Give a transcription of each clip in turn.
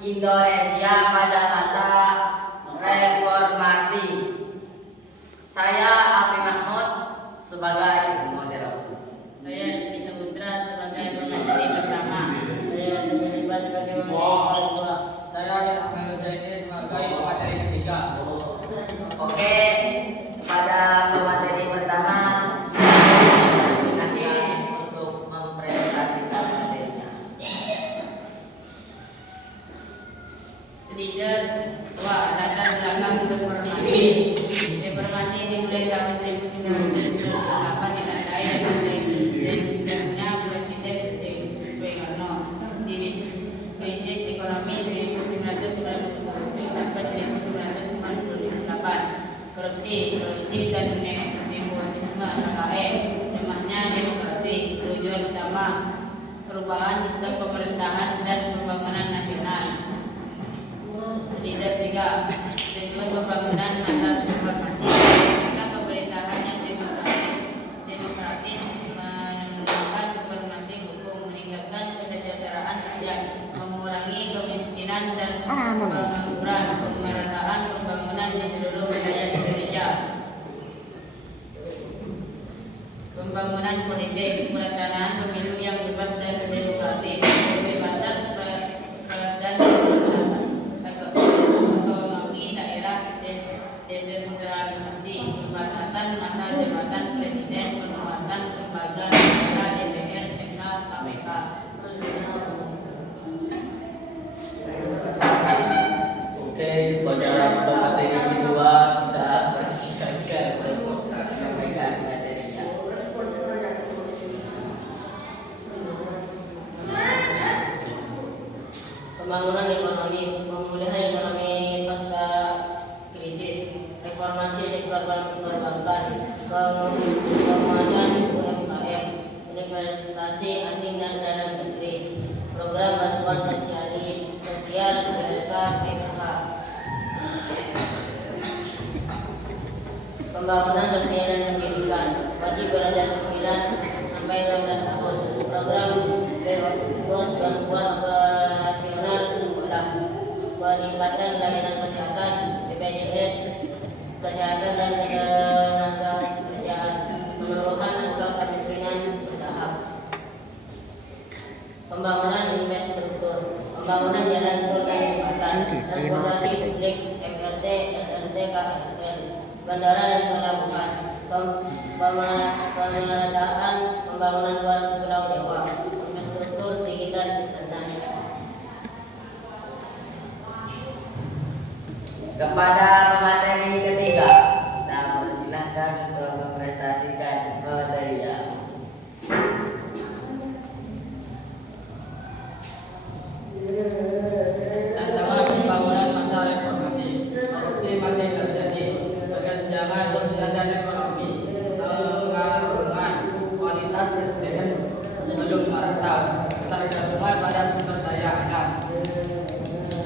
Indonesia pada masa reformasi. Saya Afi Mahmud sebagai moderator. Saya Rizky Saputra sebagai pemateri pertama. Saya Sebenarnya sebagai pemateri kedua. Saya Ahmad Zaini sebagai pemateri ketiga. Oke, pada pemateri pertama silakan untuk mempresentasikan materinya. Sedikit latar belakang reformasi. Reformasi dimulai tahun 1998 ditandai dengan demikiannya Presiden Soekarno. Di krisis ekonomi 1997 sampai 1998, korupsi dan nepotisme KKN, lemahnya demokrasi. Tujuan utama perubahan sistem pemerintahan dan pembangunan nasional. Tidak tiga, tujuan pembangunan masa reformasi menegakkan pemerintahan yang demokratis, menegakkan reformasi hukum, meningkatkan kesejahteraan rakyat, mengurangi kemiskinan dan pengangguran, pemerataan pembangunan di seluruh wilayah Indonesia. Pembangunan politik, pelaksanaan pemilu yang bebas dan demokratis, kebebasan dan otonomi daerah, desentralisasi, pembatasan masa jabatan presiden, penguatan lembaga negara, DPR, MK, KPK. Oke, pada pemateri kedua kita persilakan untuk sampaikan materinya. Pembangunan ekonomi, pemulihan ekonomi pasca krisis, reformasi sektor perbankan, penguatan UMKM, investasi asing dan dalam negeri, program bantuan sosial PLK PKH, pembangunan sosial dan pendidikan, wajib belajar 9 sampai 15 tahun, program BOS bantuan operasional sekolah, peningkatan layanan kesehatan, BPJS kesehatan dan tenaga kerjaan, penurunan angka kemiskinan bertahap, pembangunan infrastruktur, pembangunan jalan tol dan jembatan, transportasi publik, MRT, SRT, KRL, bandara dan pelabuhan, pemerataan pembangunan luar Pulau Jawa, infrastruktur digital internet. Kepada pemateri ketiga, kita persilahkan untuk mempresentasikan materinya. Tantangan pembangunan masa reformasi. Korupsi masih terjadi. Kesenjangan sosial dan ekonomi, pengaruhan kualitas SDM belum merata, ketergantungan pada sumber daya alam.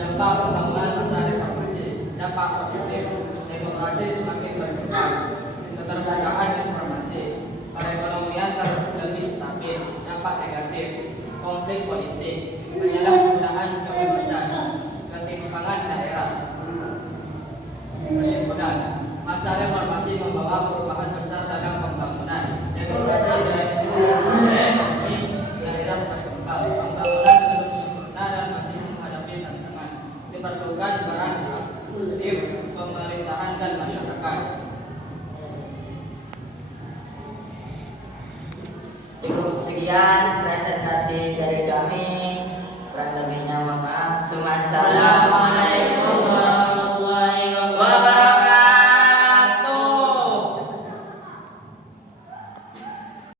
Dampak pembangunan masa reformasi. Dampak positif, demokrasi semakin berkembang, keterbukaan informasi, perekonomian lebih stabil. Dampak negatif, konflik politik, penyalahgunaan kebebasan, ketimpangan daerah. Kesimpulan, masa reformasi membawa perubahan besar dalam pembangunan, demokrasi dan ekonomi daerah berkembang. Pembangunan belum sempurna dan masih menghadapi tantangan. Diperlukan peran aktif pemerintahan dan masyarakat. Cukup sekian